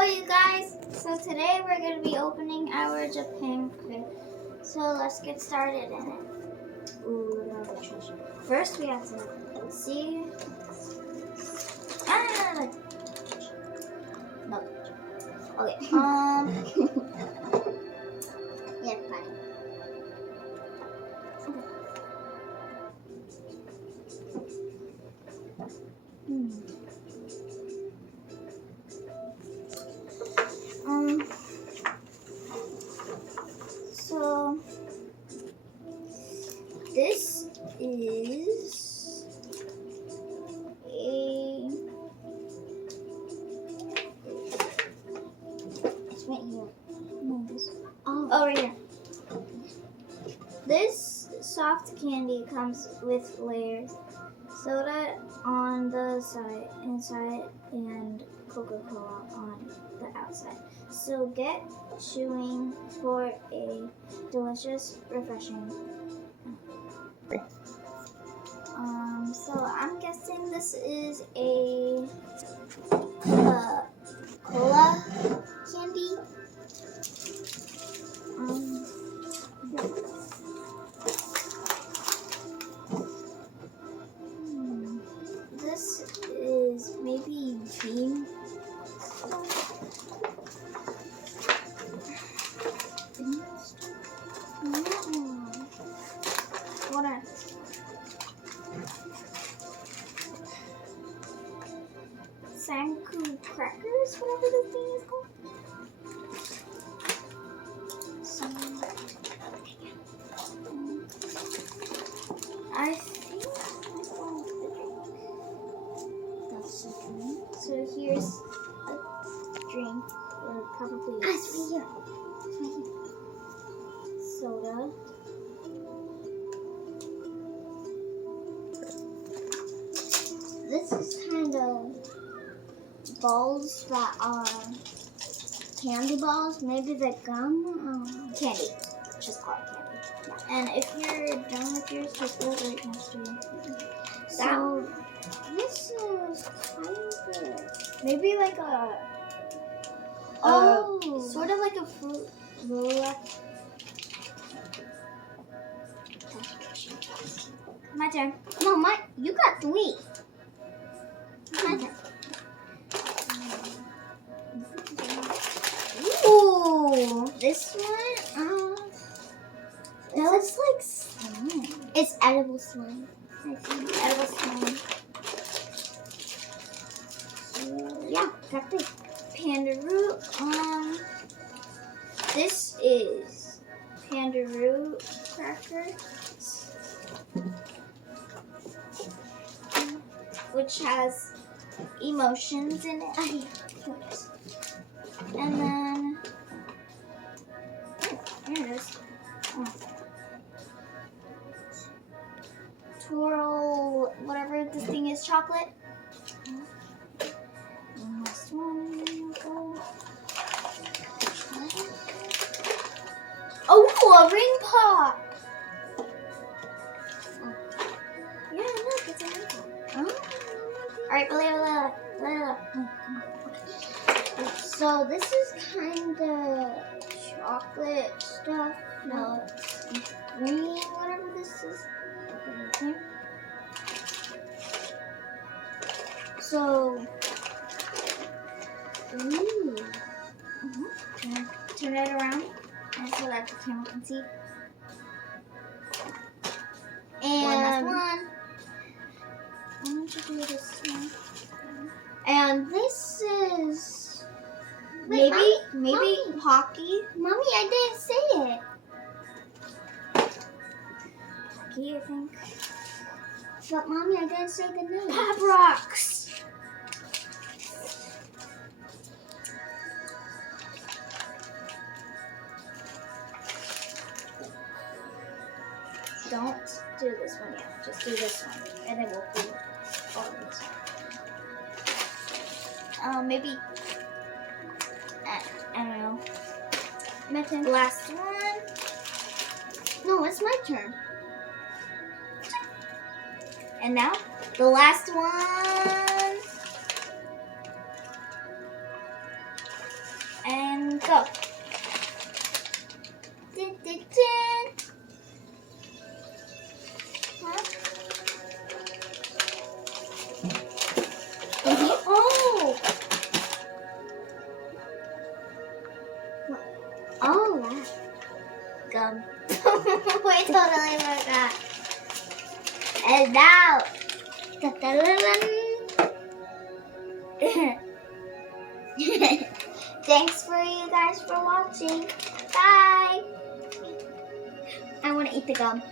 Hello you guys! So today we're going to be opening our Japan crate. So let's get started in it. Ooh, look at all the treasure. First we have to see... No. Okay, yeah, fine. So this is it's right here. No, this. Oh, right here. This soft candy comes with layers. Soda on the inside and Coca-Cola on the outside. So get chewing for a delicious, refreshing. So I'm guessing this is a cola candy. This is maybe bean. What are Sanku crackers? Whatever this thing is called. I think that's a drink. So here's a drink, or probably it's right here. It's right here. Soda. This is kind of balls that are candy balls. Maybe the gum. Candy. Just call it candy. Yeah. And if you're done with yours, just go right next to you. So this is kind of maybe like a sort of like a fruit roll-up. My turn. No, you got 3. My turn. Ooh, this one, that looks like slime. It's edible slime. I think edible slime. So, yeah, got the Panda Root. This is Panda Root crackers, which has emotions in it. Here it is. And then, here it is. Twirl, whatever this thing is, chocolate. Last one. Oh, a ring pop. Yeah, look, it's a ring pop. Alright, blah. So this is kind of chocolate stuff. No, it's green, whatever this is. Okay. So, turn it around so that the camera can see. And one last one. Why don't you do this one? And this is maybe Mommy. Pocky. Mommy, I didn't say it. Pocky, I think. But Mommy, I didn't say the name. Pop Rocks. Don't do this one yet. Just do this one, and it will be all of this. Maybe. I don't know. My turn. Last one. No, it's my turn. And now, the last one. Go. Dun, dun, dun. Huh? Oh! What? Oh, that gum. We totally forgot. And now, thanks for you guys for watching. Bye. I want to eat the gum.